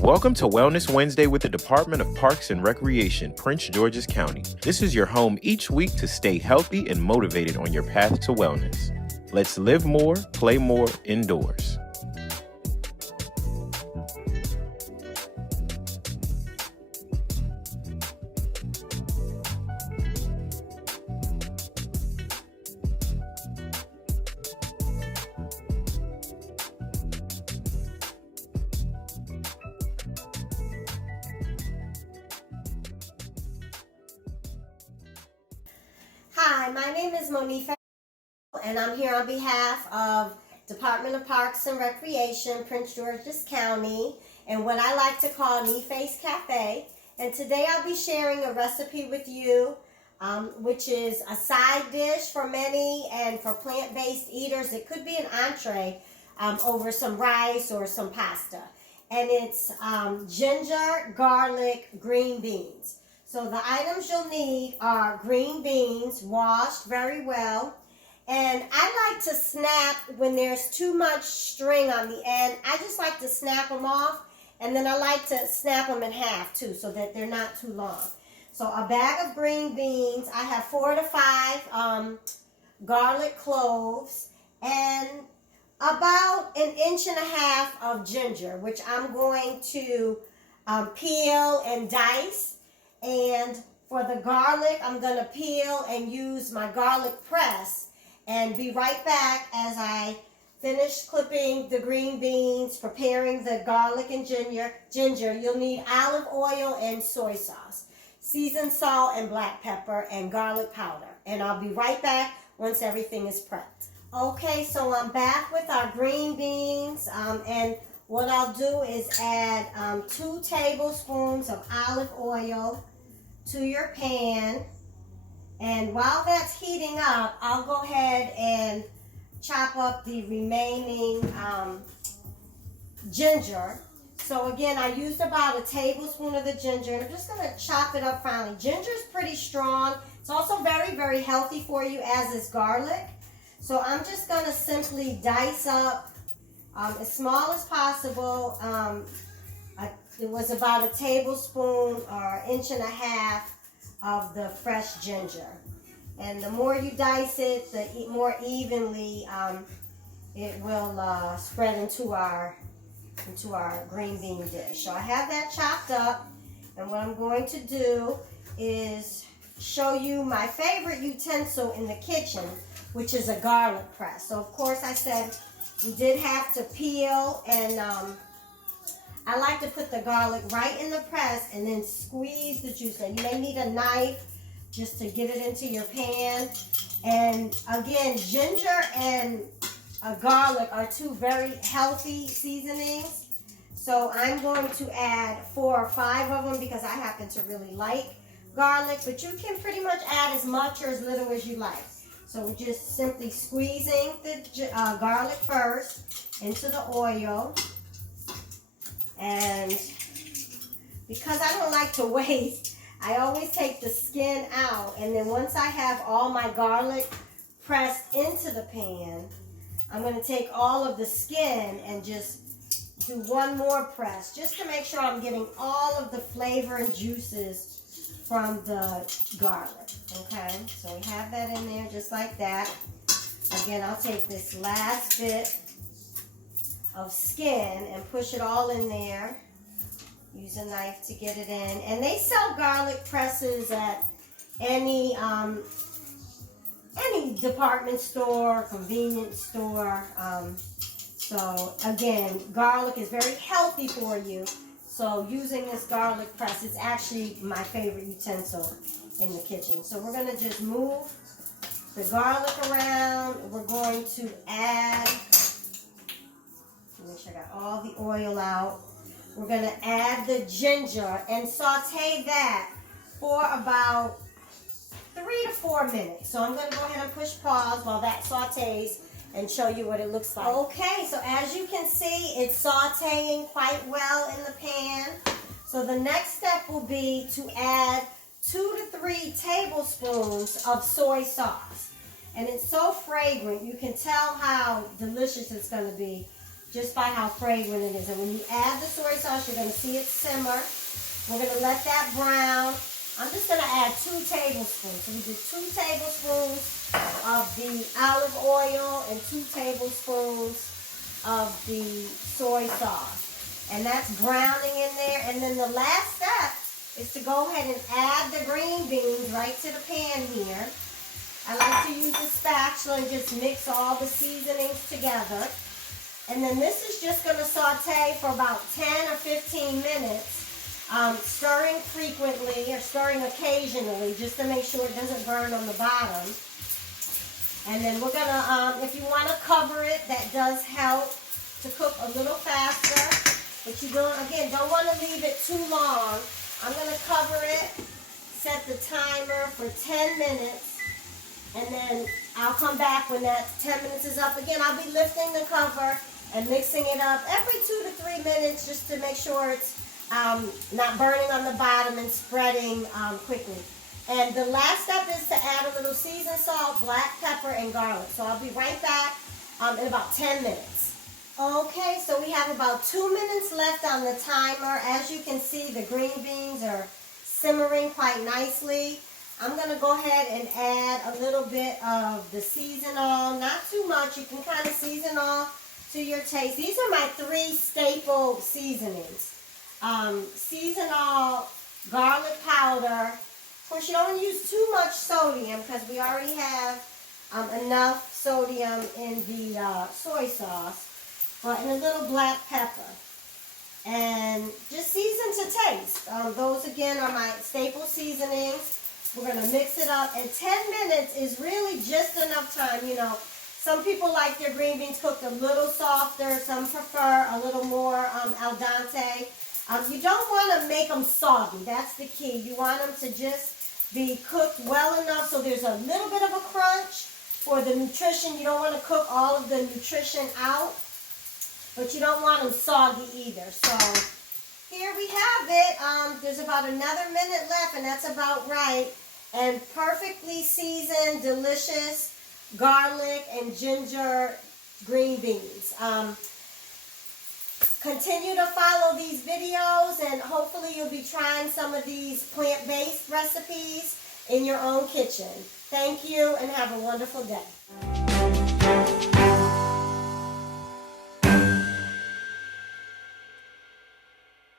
Welcome to Wellness Wednesday with the Department of Parks and Recreation, Prince George's County. This is your home each week to stay healthy and motivated on your path to wellness. Let's live more, play more indoors. Hi, my name is Monife, and I'm here on behalf of Department of Parks and Recreation, Prince George's County, and what I like to call Nife's Cafe. And today I'll be sharing a recipe with you, which is a side dish for many, and for plant-based eaters, it could be an entree over some rice or some pasta. And it's ginger, garlic, green beans. So the items you'll need are green beans, washed very well. And I like to snap when there's too much string on the end. I just like to snap them off, and then I like to snap them in half too, so that they're not too long. So a bag of green beans, I have 4 to 5 garlic cloves, and about 1.5 inches of ginger, which I'm going to peel and dice. And for the garlic, I'm going to peel and use my garlic press, and be right back as I finish clipping the green beans, preparing the garlic and ginger. You'll need olive oil and soy sauce, seasoned salt and black pepper, and garlic powder. And I'll be right back once everything is prepped. Okay, so I'm back with our green beans, and what I'll do is add 2 tablespoons of olive oil to your pan, and while that's heating up, I'll go ahead and chop up the remaining ginger. So again, I used about 1 tablespoon of the ginger, and I'm just going to chop it up finely. Ginger is pretty strong. It's also very, very healthy for you, as is garlic. So I'm just going to simply dice up as small as possible. It was about 1 tablespoon or 1.5 inches of the fresh ginger. And the more you dice it, the more evenly it will spread into our green bean dish. So I have that chopped up, and what I'm going to do is show you my favorite utensil in the kitchen, which is a garlic press. So of course I said we did have to peel, and I like to put the garlic right in the press and then squeeze the juice. Now you may need a knife just to get it into your pan. And again, ginger and garlic are 2 very healthy seasonings. So I'm going to add 4 or 5 of them because I happen to really like garlic, but you can pretty much add as much or as little as you like. So we're just simply squeezing the garlic first into the oil. And because I don't like to waste, I always take the skin out. And then once I have all my garlic pressed into the pan, I'm going to take all of the skin and just do 1 more press, just to make sure I'm getting all of the flavor and juices from the garlic. Okay, so we have that in there just like that. Again, I'll take this last bit of skin and push it all in there. Use a knife to get it in. And they sell garlic presses at any department store, convenience store. So again, garlic is very healthy for you. So using this garlic press is actually my favorite utensil in the kitchen. So we're going to just move the garlic around. We're going to add, make sure I got all the oil out. We're going to add the ginger and saute that for about 3 to 4 minutes. So I'm going to go ahead and push pause while that sautés and show you what it looks like. Okay, so as you can see, it's sauteing quite well in the pan. So the next step will be to add 2 to 3 tablespoons of soy sauce. And it's so fragrant, you can tell how delicious it's going to be just by how fragrant it is. And when you add the soy sauce, you're going to see it simmer. We're going to let that brown. I'm just going to add 2 tablespoons. So we did 2 tablespoons of the olive oil and 2 tablespoons of the soy sauce. And that's browning in there. And then the last step is to go ahead and add the green beans right to the pan here. I like to use a spatula and just mix all the seasonings together. And then this is just going to saute for about 10 or 15 minutes, stirring frequently or stirring occasionally just to make sure it doesn't burn on the bottom. And then we're going to, if you want to cover it, that does help to cook a little faster. But you don't want to leave it too long. I'm going to cover it, set the timer for 10 minutes, and then I'll come back when that 10 minutes is up. Again, I'll be lifting the cover and mixing it up every 2 to 3 minutes just to make sure it's not burning on the bottom and spreading quickly. And the last step is to add a little seasoned salt, black pepper, and garlic. So I'll be right back in about 10 minutes. Okay, so we have about 2 minutes left on the timer. As you can see, the green beans are simmering quite nicely. I'm going to go ahead and add a little bit of the seasonal, not too much. You can kind of season all to your taste. These are my 3 staple seasonings. Seasonal garlic powder. Of course, you don't use too much sodium because we already have enough sodium in the soy sauce. But in a little black pepper. And just season to taste. Those again are my staple seasonings. We're going to mix it up. And 10 minutes is really just enough time. You know, some people like their green beans cooked a little softer. Some prefer a little more al dente. You don't want to make them soggy. That's the key. You want them to just be cooked well enough so there's a little bit of a crunch for the nutrition. You don't want to cook all of the nutrition out, but you don't want them soggy either. So here we have it. There's about another minute left, and that's about right. And perfectly seasoned, delicious garlic and ginger green beans. Continue to follow these videos, and hopefully you'll be trying some of these plant-based recipes in your own kitchen. Thank you, and have a wonderful day.